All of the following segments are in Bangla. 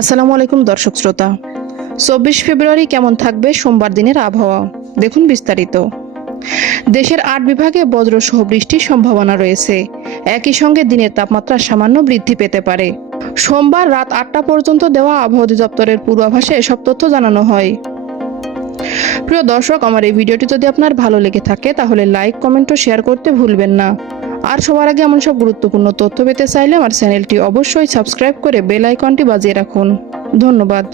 আসসালামু আলাইকুম দর্শক শ্রোতা। 24 ফেব্রুয়ারি কেমন থাকবে সোমবার দিনের আবহাওয়া, দেখুন বিস্তারিত। দেশের 8 বিভাগে বজ্রসহ বৃষ্টির সম্ভাবনা রয়েছে। একই সঙ্গে দিনের তাপমাত্রা সামান্য বৃদ্ধি পেতে পারে। সোমবার রাত 8টা পর্যন্ত দেওয়া আবহাওয়া অধিদপ্তরের পূর্বাভাসে এসব তথ্য জানানো হয়। প্রিয় দর্শক, আমার এই ভিডিওটি যদি আপনার ভালো লেগে থাকে তাহলে লাইক, কমেন্ট ও শেয়ার করতে ভুলবেন না। আর সবার আগে এমন সব গুরুত্বপূর্ণ তথ্য পেতে চাইলে আমার চ্যানেলটি অবশ্যই সাবস্ক্রাইব করে বেল আইকনটি বাজিয়ে রাখুন। ধন্যবাদ।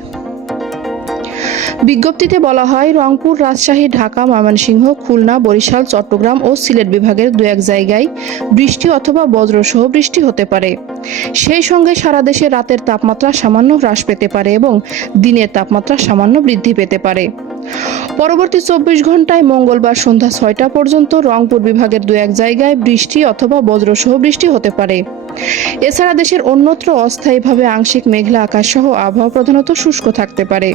বিজ্ঞপ্তিতে বলা হয়, রংপুর, রাজশাহী, ঢাকা, ময়মনসিংহ, খুলনা, বরিশাল, চট্টগ্রাম ও সিলেট বিভাগের 2-1 জায়গায় বৃষ্টি অথবা বজ্রসহ বৃষ্টি হতে পারে। সেই সঙ্গে সারা দেশে রাতের তাপমাত্রা সামান্য হ্রাস পেতে পারে এবং দিনের তাপমাত্রা সামান্য বৃদ্ধি পেতে পারে। পরবর্তী 24 ঘন্টায় মঙ্গলবার সন্ধ্যা 6টা পর্যন্ত রংপুর বিভাগের 2-1 জায়গায় বৃষ্টি অথবা বজ্রসহ বৃষ্টি হতে পারে। এছাড়া দেশের অন্যত্র অস্থায়ীভাবে আংশিক মেঘলা আকাশ সহ আবহাওয়া প্রধানত শুষ্ক থাকতে পারে।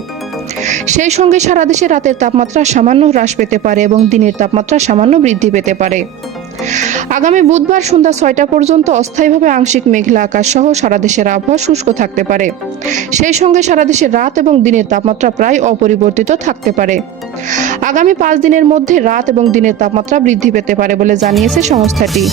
সেই সঙ্গে সারা দেশে রাতের তাপমাত্রা সামান্য হ্রাস পেতে পারে এবং দিনের তাপমাত্রা সামান্য বৃদ্ধি পেতে পারে। আগামী বুধবার সন্ধ্যা 6টা পর্যন্ত অস্থায়ীভাবে আংশিক মেঘলা আকাশ সহ সারা দেশের আবহাওয়া শুষ্ক থাকতে পারে। সেই সঙ্গে সারা দেশের রাত এবং দিনের তাপমাত্রা প্রায় অপরিবর্তিত থাকতে পারে। আগামী 5 দিনের মধ্যে রাত এবং দিনের তাপমাত্রা বৃদ্ধি পেতে পারে বলে জানিয়েছে সংস্থাটি।